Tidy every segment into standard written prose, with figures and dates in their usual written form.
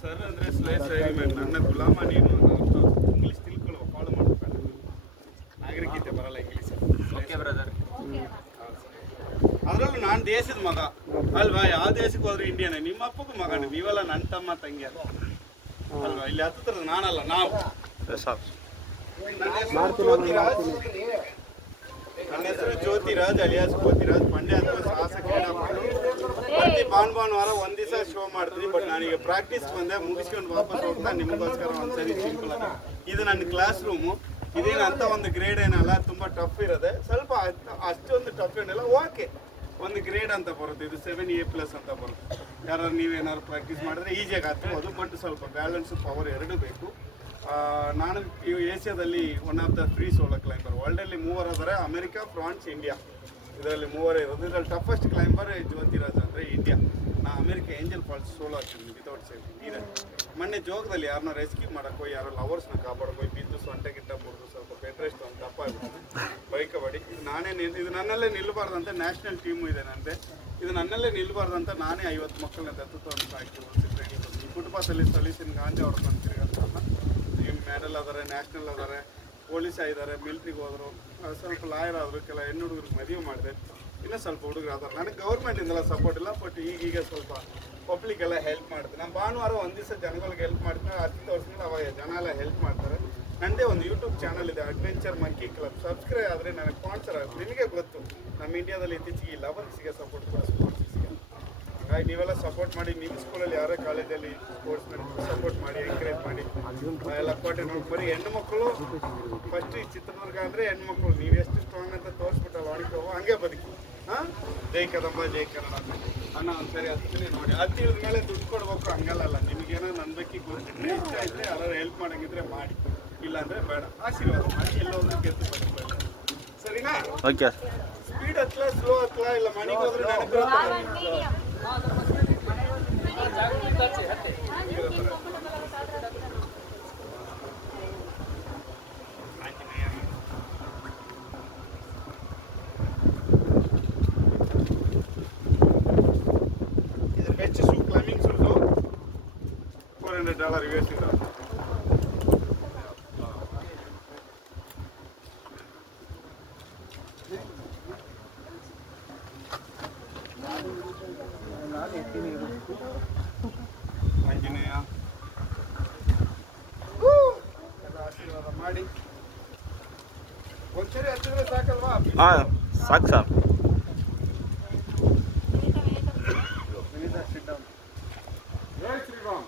Sir ಅಂದರೆ ಸರಿ ma'am ನನ್ನ ಗುಲಾಮ ನೀನು ಇಂಗ್ಲೀಷ್ ತಿಳ್ಕೊಳ್ಳೋ ಫಾಲೋ ಮಾಡಬೇಕು. ನಾಗರಿಕತೆ ಬರಲ್ಲ ಇಂಗ್ಲೀಷ್. Okay brother. ಅದರಲ್ಲೂ ನಾನು ದೇಶದ ಮಗ ಅಲ್ವಾ, ಯಾವ ದೇಶಕ್ಕೆ ಹೋದ್ರೆ ಇಂಡಿಯಾನೇ. ನಿಮ್ಮ ಅಪ್ಪಗೂ ಮಗ, ನೀವೆಲ್ಲ ನನ್ನ ತಮ್ಮ ತಂಗಿ ಅಲ್ವಾ. ಇಲ್ಲಿ ಹತ್ತಿರದ ನಾನಲ್ಲ, ನಾವು. ನನ್ನ ಹೆಸರು ಜ್ಯೋತಿರಾಜ್ ಅಲಿಯಾಸ್ ಜ್ಯೋತಿರಾಜ್ ಮಂಡ್ಯ ಅಥವಾ ಸಾಹಸ ಕ್ರೀಡಾಪಟು. ಪ್ರತಿ ಭಾನುವಾರ ಒಂದು ದಿವಸ ಶೋ ಮಾಡ್ತೀನಿ. ಬಟ್ ನಾನೀಗ ಪ್ರಾಕ್ಟೀಸ್ ಬಂದೆ, ಮುಗಿಸ್ಕೊಂಡು ವಾಪಸ್ ಹೋಗ್ತಾ ನಿಮಗೋಸ್ಕರ ಒಂದ್ಸರಿ ಸಿಂಪಲ್ ಆಗಿ. ಇದು ನನ್ನ ಕ್ಲಾಸ್ ರೂಮು. ಇದೇನು ಅಂತ ಒಂದು ಗ್ರೇಡ್ ಏನಲ್ಲ, ತುಂಬ ಟಫ್ ಇರೋದೆ. ಸ್ವಲ್ಪ ಅಷ್ಟೊಂದು ಟಫ್ ಏನಿಲ್ಲ, ಓಕೆ. ಒಂದು ಗ್ರೇಡ್ ಅಂತ ಬರುತ್ತೆ, ಇದು 7A+ ಅಂತ ಬರುತ್ತೆ. ಯಾರು ನೀವೇನಾದ್ರು ಪ್ರಾಕ್ಟೀಸ್ ಮಾಡಿದ್ರೆ ಈಸಿಯಾಗಿ ಹತ್ಬೋದು. ಬಟ್ ಸ್ವಲ್ಪ ಬ್ಯಾಲೆನ್ಸು ಪವರ್ ಎರಡೂ ಬೇಕು. ನಾನು ಏಷ್ಯಾದಲ್ಲಿ one of the 3 solo climber. ವರ್ಲ್ಡಲ್ಲಿ 3 ಇದ್ದಾರೆ, ಅಮೆರಿಕಾ, ಫ್ರಾನ್ಸ್, ಇಂಡಿಯಾ. ಇದರಲ್ಲಿ 3 ಇರೋದು. ಇದರಲ್ಲಿ ಟಫೆಸ್ಟ್ ಕ್ಲೈಂಬರ್ ಜ್ಯೋತಿರಾಜ್ ಅಂದರೆ ಇಂಡಿಯಾ. ನಾ ಅಮೆರಿಕಾ ಏಂಜಲ್ ಫಾಲ್ಸ್ ಸೋಲೋ ಹಾಕ್ತೀನಿ ವಿತೌಟ್ ಸೇಫ್ಟಿ. ಇದೆ ಮೊನ್ನೆ ಜೋಗದಲ್ಲಿ ಯಾರನ್ನ ರೆಸ್ಕ್ಯೂ ಮಾಡೋಕ್ಕೋ, ಯಾರೋ ಲವರ್ಸ್ನ ಕಾಪಾಡೋಕೋ, ಬಿದ್ದು ಸೊಂಟೆ ಗಿಟ್ಟ ಮುರಿದು ಸ್ವಲ್ಪ ಬೆಟ್ರೆಸ್ಟ್ ಒಂದು ದಪ್ಪ ಆಗ್ಬಿಟ್ಟು ಬೈಕ್ ಕಬಡ್ಡಿ. ಇದು ನಾನೇ ಇದು ನನ್ನಲ್ಲೇ ನಿಲ್ಲಬಾರ್ದಂತೆ. ನ್ಯಾಷನಲ್ ಟೀಮು ಇದೆ ನಂತೆ. ಇದು ನನ್ನಲ್ಲೇ ನಿಲ್ಲಬಾರ್ದಂತ ನಾನೇ 50 ಮಕ್ಕಳನ್ನ ದತ್ತುತ್ವವನ್ನು ಸಾಕಿ ಈ ಫುಟ್ಪಾತಲ್ಲಿ ಸೊಲ್ಯೂಷನ್ ಗಾಂಧಿ ಅವ್ರನ್ನ ತಿರುಗಂತ. ಈ ಮೆಡಲ್ ಅದಾರೆ, ನ್ಯಾಷನಲ್ ಅದಾರೆ, ಪೊಲೀಸ್ ಆಗಿದ್ದಾರೆ, ಮಿಲ್ಟ್ರಿಗೆ ಹೋದರು, ಸ್ವಲ್ಪ ಲಾಯರ್ ಆದರು, ಕೆಲ ಹೆಣ್ಣು ಹುಡುಗರಿಗೆ ಮದುವೆ ಮಾಡಿದೆ, ಇನ್ನೂ ಸ್ವಲ್ಪ ಹುಡುಗರು ಆದ್ರೆ. ನನಗೆ ಗೌರ್ಮೆಂಟಿಂದೆಲ್ಲ ಸಪೋರ್ಟ್ ಇಲ್ಲ. ಬಟ್ ಈಗೀಗ ಸ್ವಲ್ಪ ಪಬ್ಲಿಕ್ಗೆಲ್ಲ ಹೆಲ್ಪ್ ಮಾಡ್ತೀನಿ. ನಾನು ಭಾನುವಾರ ಒಂದು ದಿವಸ ಜನಗಳಿಗೆ ಹೆಲ್ಪ್ ಮಾಡ್ತೀನಿ. 10 ವರ್ಷದಿಂದ ಅವಾಗ ಜನ ಎಲ್ಲ ಹೆಲ್ಪ್ ಮಾಡ್ತಾರೆ. ನನ್ನದೇ ಒಂದು ಯೂಟ್ಯೂಬ್ ಚಾನಲ್ ಇದೆ, ಅಡ್ವೆಂಚರ್ ಮಂಕಿ ಕ್ಲಬ್. ಸಬ್ಸ್ಕ್ರೈಬ್ ಆದರೆ ನನಗೆ ಸ್ಪಾನ್ಸರ್ ಆಗುತ್ತೆ. ನಿಮಗೆ ಗೊತ್ತು ನಮ್ಮ ಇಂಡಿಯಾದಲ್ಲಿ ಇತ್ತೀಚೆಗೆ ಈ ಲವರ್ಸಿಗೆ ಸಪೋರ್ಟ್ ಕೂಡ ಸ್ಪಾನ್ಸರ್ಸಿಗೆ. ಹಾಗಾಗಿ ನೀವೆಲ್ಲ ಸಪೋರ್ಟ್ ಮಾಡಿ. ನಿಮ್ಮ ಸ್ಕೂಲಲ್ಲಿ ಯಾರೇ ಕಾಲೇಜಲ್ಲಿ ಸ್ಪೋರ್ಟ್ಸ್ಮೆನ್ ಸಪೋರ್ಟ್ ಮಾಡಿ, ಎಂಕರೇಜ್ ಮಾಡಿ. ಎಲ್ಲ ಕೋಟೆ ನೋಡಿ. ಬರೀ ಹೆಣ್ಣು ಮಕ್ಕಳು ಫಸ್ಟ್ ಈ ಚಿತ್ರದುರ್ಗ ಅಂದರೆ ಹೆಣ್ಮಕ್ಳು. ನೀವು ಎಷ್ಟು ಸ್ಟ್ರಾಂಗ್ ಅಂತ ತೋರಿಸ್ಬಿಟ್ಟಲ್ಲ ವಾಣಿಜ್ಯ ಹಂಗೆ ಬದುಕಿ. ಜೈ ಕದಂಬ ಜೈ ಕನ್ನಡ ಅಣ್ಣ ಒಂದ್ಸರಿ ಹತ್ತೀನಿ ನೋಡಿ. ಹತ್ತಿದ ಮೇಲೆ ದುಡ್ಡು ಕೊಡ್ಬೇಕು ಹಂಗಲ್ಲ. ನಿಮಗೇನೋ ನನ್ನ ಬಗ್ಗೆ ಗೊತ್ತಿದ್ರೆ ಇಷ್ಟ ಇದ್ದರೆ ಯಾರು ಹೆಲ್ಪ್ ಮಾಡೋಂಗಿದ್ರೆ ಮಾಡಿ, ಇಲ್ಲಾಂದರೆ ಬೇಡ. ಆಶೀರ್ವಾದ ಮಾಡಿ. ಎಲ್ಲೋದ್ರೂ ಗೆದ್ದು ಬದುಕಬೇಕು, ಸರಿನಾ? ಓಕೆ. ಸ್ಪೀಡ್ ಹತ್ತಲ, ಸ್ಲೋ ಹತ್ತಲ, ಇಲ್ಲ ಮನೆಗೆ ಹೋದ್ರೆ ನೆನಪಿರುತ್ತೆ. ಇದು best shoe, climbing shoes, $400 US ಇದೆ. ಆಂಜನೇಯ ಆಶೀರ್ವಾದ ಮಾಡಿ. ಒಂದ್ಸರಿ ಹತ್ತಿದ್ರೆ ಸಾಕಲ್ವಾ? ಸಾಕು ಸರ್. ಜೈ ಶ್ರೀರಾಮ್.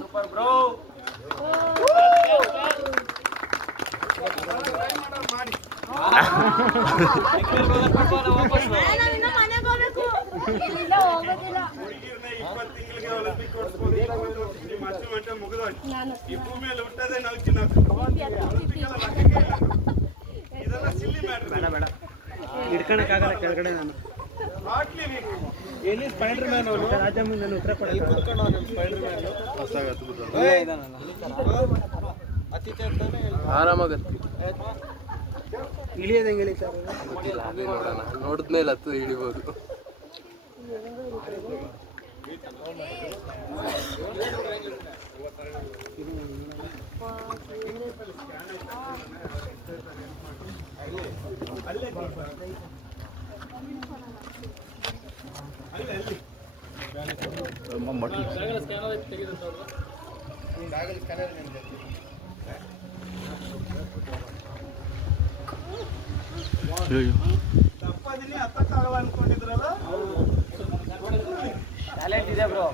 Super bro. ಮಾಡಿ ತಿಂಗಳಿಗೆ ಒಲಿಂಪಿಕ್ ಓಡಿಸ್ಬೋದು. ನಿಮ್ಮ ಅಚೀವ್ಮೆಂಟ್ ಮುಗಿದೋಯ್ತು. ಈ ಭೂಮಿಯಲ್ಲಿ ಹುಟ್ಟೋದೇ ನಾವು ಚಿನ್ನೋದು. ಇದೆಲ್ಲ ಸಿಲ್ಲಿ ಮ್ಯಾಟ್ರ್. ಬೇಡ ಬೇಡ ಹಿಡ್ಕೊಳಕ್ಕಾಗಲ್ಲ ಕೆಳಗಡೆ. ನಾನು ಎಲ್ಲಿ ಸ್ಪೈಡರ್ ಮ್ಯಾನ್ ಅವನು ರಾಜಮ್ಮ ನಾನು ಉತ್ತರ ಕೊಡಲ್ಲ. ಆರಾಮಾಗತ್ತೆ. ಇಳಿಯೋದು ಹೆಂಗೆ ಹೇಳಿ ಸರ್? ಅದೇ ನೋಡೋಣ, ನೋಡಿದ್ಮೇಲೆ ಹತ್ತು ಇಳಿಬೋದು. ತಪ್ಪದಿನಿ ಹತ್ತಕ್ಕಾಗಲ್ಲ ಅನ್ಕೊಂಡಿದ್ರಲ್ಲ. ಟ್ಯಾಲೆಂಟ್ ಇದೆ ಬ್ರೋ.